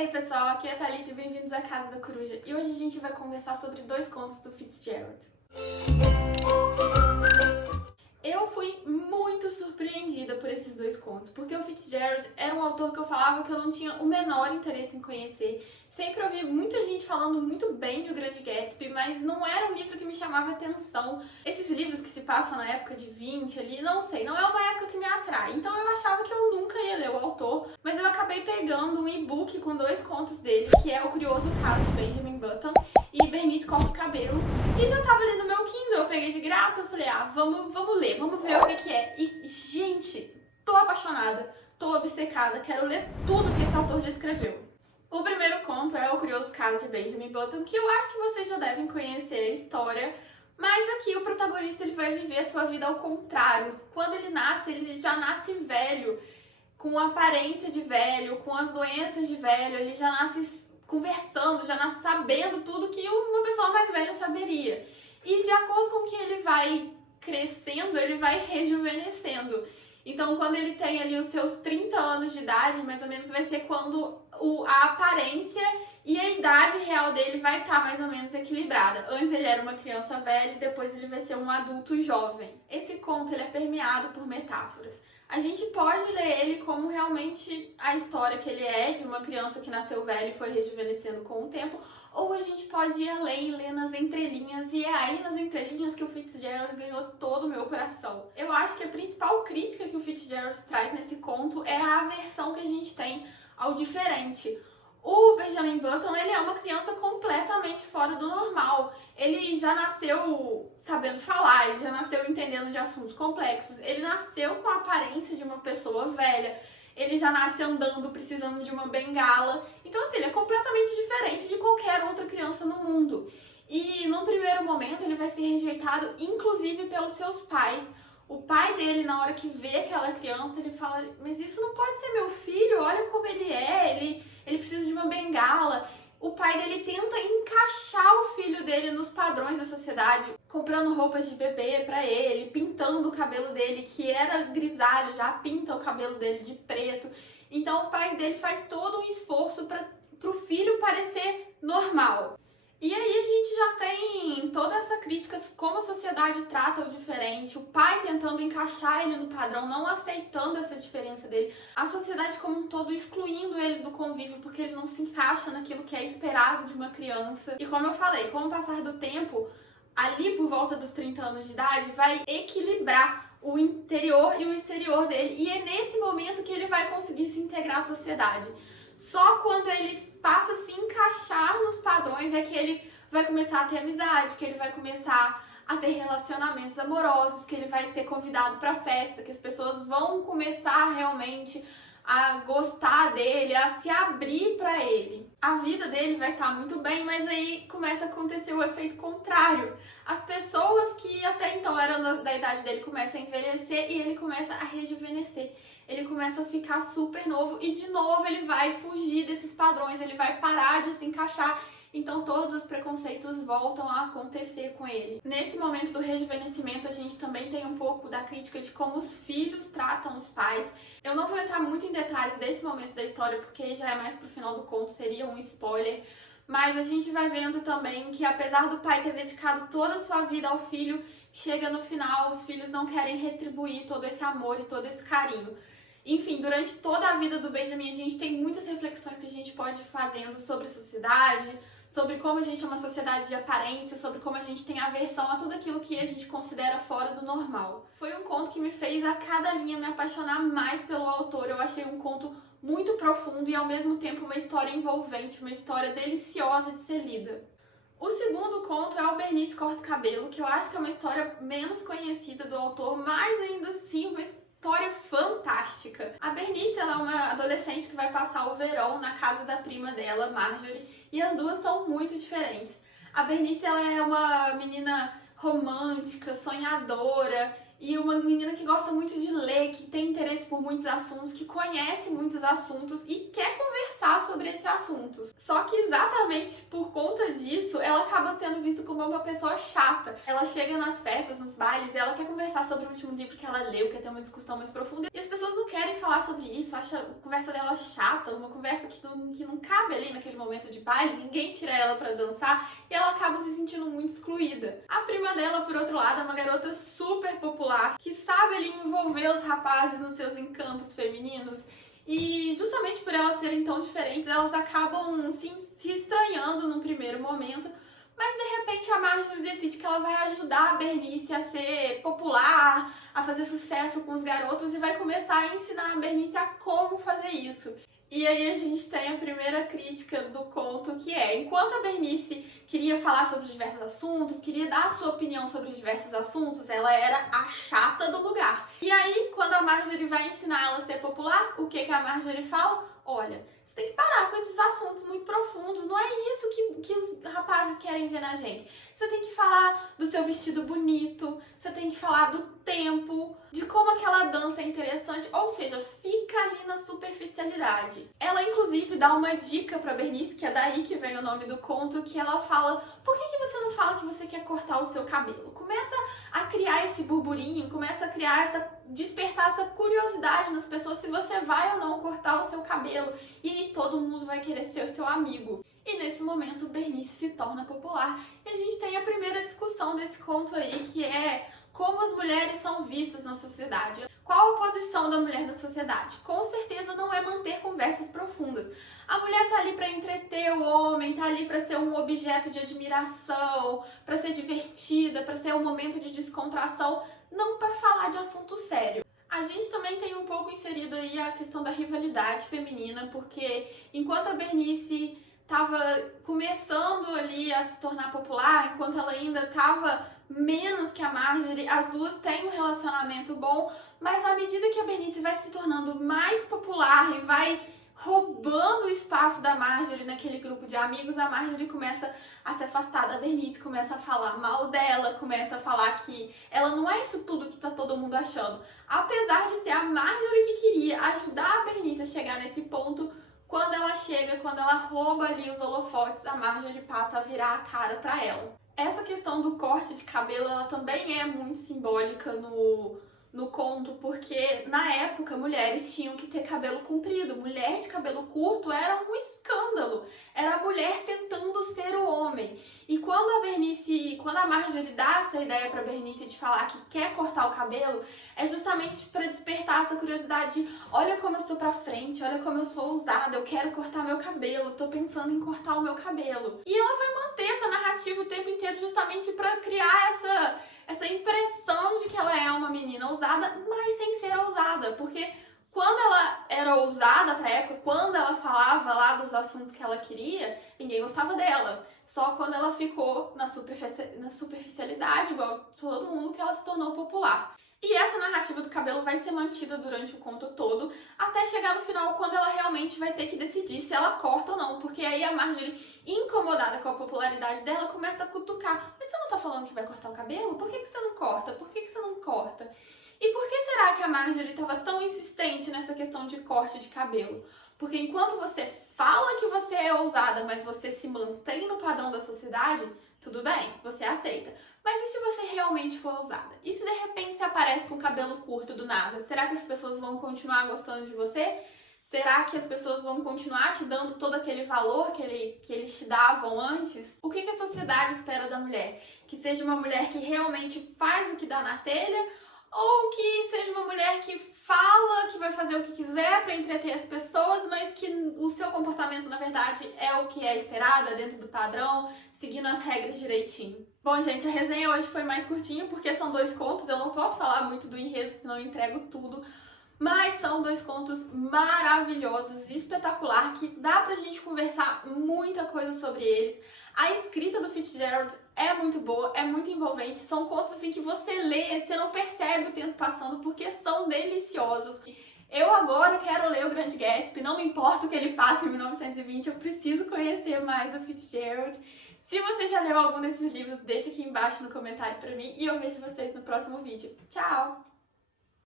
Ei pessoal, aqui é a Thalita e bem-vindos à Casa da Coruja. E hoje a gente vai conversar sobre 2 contos do Fitzgerald. Eu fui muito surpreendida por esses 2 contos, porque o Fitzgerald era um autor que eu falava que eu não tinha o menor interesse em conhecer. Sempre ouvi muita gente falando muito bem de O Grande Gatsby, mas não era um livro que me chamava atenção. Esses livros que se passam na época de 20 ali, não sei, não é uma época que me atrai. Então eu achava que eu nunca ia ler o autor, mas eu acabei pegando um e-book com 2 contos dele, que é O Curioso Caso de Benjamin Button e Bernice Corta o Cabelo. E já tava ali no meu Kindle, eu peguei de graça, eu falei, vamos ler, vamos ver o que é. E, gente, tô apaixonada, tô obcecada, quero ler tudo que esse autor já escreveu. O primeiro conto é O Curioso Caso de Benjamin Button, que eu acho que vocês já devem conhecer a história, mas aqui o protagonista ele vai viver a sua vida ao contrário. Quando ele nasce, ele já nasce velho, com aparência de velho, com as doenças de velho, ele já nasce conversando, já nasce sabendo tudo que uma pessoa mais velha saberia. E de acordo com que ele vai crescendo, ele vai rejuvenescendo. Então, quando ele tem ali os seus 30 anos de idade, mais ou menos, vai ser quando a aparência e a idade real dele vai estar mais ou menos equilibrada. Antes ele era uma criança velha e depois ele vai ser um adulto jovem. Esse conto ele é permeado por metáforas. A gente pode ler ele como realmente a história que ele é, de uma criança que nasceu velha e foi rejuvenescendo com o tempo, ou a gente pode ir além e ler nas entrelinhas, e é aí nas entrelinhas que o Fitzgerald ganhou todo o meu coração. Eu acho que a principal crítica que o Fitzgerald traz nesse conto é a aversão que a gente tem ao diferente. O Benjamin Button, ele é uma criança completamente fora do normal. Ele já nasceu sabendo falar, ele já nasceu entendendo de assuntos complexos, ele nasceu com a aparência de uma pessoa velha, ele já nasce andando, precisando de uma bengala. Então, assim, ele é completamente diferente de qualquer outra criança no mundo. E, num primeiro momento, ele vai ser rejeitado, inclusive, pelos seus pais. O pai dele, na hora que vê aquela criança, ele fala, mas isso não pode ser meu filho, olha como ele é, ele precisa de uma bengala. O pai dele tenta encaixar o filho dele nos padrões da sociedade, comprando roupas de bebê pra ele, pintando o cabelo dele, que era grisalho, já pinta o cabelo dele de preto. Então o pai dele faz todo um esforço pro filho parecer normal. E aí a gente já tem toda essa crítica, como a sociedade trata o diferente, o pai tentando encaixar ele no padrão, não aceitando essa diferença dele, a sociedade como um todo excluindo ele do convívio porque ele não se encaixa naquilo que é esperado de uma criança. E como eu falei, com o passar do tempo, ali por volta dos 30 anos de idade, vai equilibrar o interior e o exterior dele, e é nesse momento que ele vai conseguir se integrar à sociedade. Só quando ele passa a se encaixar nos padrões é que ele vai começar a ter amizade, que ele vai começar a ter relacionamentos amorosos, que ele vai ser convidado para festa, que as pessoas vão começar realmente a gostar dele, a se abrir para ele. A vida dele vai estar muito bem, mas aí começa a acontecer o efeito contrário. As pessoas que até então eram da idade dele começam a envelhecer e ele começa a rejuvenescer. Ele começa a ficar super novo e de novo ele vai fugir desses padrões, ele vai parar de se encaixar. Então todos os preconceitos voltam a acontecer com ele. Nesse momento do rejuvenescimento a gente também tem um pouco da crítica de como os filhos tratam os pais. Eu não vou entrar muito em detalhes desse momento da história porque já é mais pro final do conto, seria um spoiler. Mas a gente vai vendo também que apesar do pai ter dedicado toda a sua vida ao filho, chega no final, os filhos não querem retribuir todo esse amor e todo esse carinho. Enfim, durante toda a vida do Benjamin, a gente tem muitas reflexões que a gente pode ir fazendo sobre a sociedade, sobre como a gente é uma sociedade de aparência, sobre como a gente tem aversão a tudo aquilo que a gente considera fora do normal. Foi um conto que me fez a cada linha me apaixonar mais pelo autor. Eu achei um conto muito profundo e ao mesmo tempo uma história envolvente, uma história deliciosa de ser lida. O segundo conto é o Bernice Corta o Cabelo, que eu acho que é uma história menos conhecida do autor, mas ainda assim uma história fantástica. A Bernice, ela é uma adolescente que vai passar o verão na casa da prima dela, Marjorie, e as duas são muito diferentes. A Bernice, ela é uma menina romântica, sonhadora, e uma menina que gosta muito de ler, que tem interesse por muitos assuntos, que conhece muitos assuntos e quer conversar conversar sobre esses assuntos. Só que exatamente por conta disso, ela acaba sendo vista como uma pessoa chata. Ela chega nas festas, nos bailes, e ela quer conversar sobre o último livro que ela leu, quer ter uma discussão mais profunda. E as pessoas não querem falar sobre isso, acham a conversa dela chata, uma conversa que não cabe ali naquele momento de baile, ninguém tira ela pra dançar, e ela acaba se sentindo muito excluída. A prima dela, por outro lado, é uma garota super popular, que sabe ali envolver os rapazes nos seus encantos femininos, e justamente por elas serem tão diferentes, elas acabam se estranhando num primeiro momento, mas de repente a Marjorie decide que ela vai ajudar a Bernice a ser popular, a fazer sucesso com os garotos e vai começar a ensinar a Bernice a como fazer isso. E aí a gente tem a primeira crítica do conto, que é, enquanto a Bernice queria falar sobre diversos assuntos, queria dar a sua opinião sobre diversos assuntos, ela era a chata do lugar. E aí, quando a Marjorie vai ensinar ela a ser popular, o que a Marjorie fala? Olha, você tem que parar com esses assuntos muito profundos, não é isso que os rapazes querem ver na gente. Você tem que falar do seu vestido bonito, você tem que falar do tempo, de como aquela dança é interessante, ou seja, fica ali na superficialidade. Ela, inclusive, dá uma dica pra Bernice, que é daí que vem o nome do conto, que ela fala, por que você não fala que você quer cortar o seu cabelo? Começa a criar esse burburinho, começa a criar despertar essa curiosidade nas pessoas se você vai ou não cortar o seu cabelo, e aí todo mundo vai querer ser o seu amigo. E nesse momento, Bernice se torna popular. E a gente tem a primeira discussão desse conto aí, que é como as mulheres são vistas na sociedade. Qual a posição da mulher na sociedade? Com certeza não é manter conversas profundas. A mulher tá ali para entreter o homem, tá ali para ser um objeto de admiração, para ser divertida, para ser um momento de descontração, não para falar de assunto sério. A gente também tem um pouco inserido aí a questão da rivalidade feminina, porque enquanto a Bernice estava começando ali a se tornar popular, enquanto ela ainda estava menos que a Marjorie, as duas têm um relacionamento bom, mas à medida que a Bernice vai se tornando mais popular e vai roubando o espaço da Marjorie naquele grupo de amigos, a Marjorie começa a se afastar da Bernice, começa a falar mal dela, começa a falar que ela não é isso tudo que tá todo mundo achando. Apesar de ser a Marjorie que queria ajudar a Bernice a chegar nesse ponto, quando ela chega, quando ela rouba ali os holofotes, a Marjorie passa a virar a cara pra ela. Essa questão do corte de cabelo, ela também é muito simbólica no conto, porque na época mulheres tinham que ter cabelo comprido. Mulher de cabelo curto era um escândalo. Era a mulher tentando ser o homem. E quando a Marjorie dá essa ideia pra Bernice de falar que quer cortar o cabelo, é justamente para despertar essa curiosidade de, olha como eu sou pra frente, olha como eu sou ousada, eu quero cortar meu cabelo, tô pensando em cortar o meu cabelo. E ela vai manter essa narrativa o tempo inteiro justamente para criar essa impressão de que ela é uma menina ousada, mas sem ser ousada, porque quando ela era ousada pra época, quando ela falava lá dos assuntos que ela queria, ninguém gostava dela. Só quando ela ficou na superficialidade, igual todo mundo, que ela se tornou popular. E essa narrativa do cabelo vai ser mantida durante o conto todo, até chegar no final, quando ela realmente vai ter que decidir se ela corta ou não, porque aí a Marjorie, incomodada com a popularidade dela, começa a cutucar. Mas você não tá falando que vai cortar o cabelo? Por que você não corta? Por que você não corta? E por que será que a Marjorie estava tão insistente nessa questão de corte de cabelo? Porque enquanto você fala que você é ousada, mas você se mantém no padrão da sociedade, tudo bem, você aceita. Mas e se você realmente for ousada? E se de repente você aparece com cabelo curto do nada? Será que as pessoas vão continuar gostando de você? Será que as pessoas vão continuar te dando todo aquele valor que eles te davam antes? O que a sociedade espera da mulher? Que seja uma mulher que realmente faz o que dá na telha? Ou que seja uma mulher que fala que vai fazer o que quiser para entreter as pessoas, mas que o seu comportamento, na verdade, é o que é esperado, é dentro do padrão, seguindo as regras direitinho. Bom, gente, a resenha hoje foi mais curtinha porque são 2 contos, eu não posso falar muito do enredo, senão eu entrego tudo. Mas são 2 contos maravilhosos, espetacular, que dá pra gente conversar muita coisa sobre eles. A escrita do Fitzgerald é muito boa, é muito envolvente. São contos assim que você lê, você não percebe o tempo passando porque são deliciosos. Eu agora quero ler o Grande Gatsby, não me importa o que ele passa em 1920, eu preciso conhecer mais do Fitzgerald. Se você já leu algum desses livros, deixa aqui embaixo no comentário pra mim e eu vejo vocês no próximo vídeo. Tchau!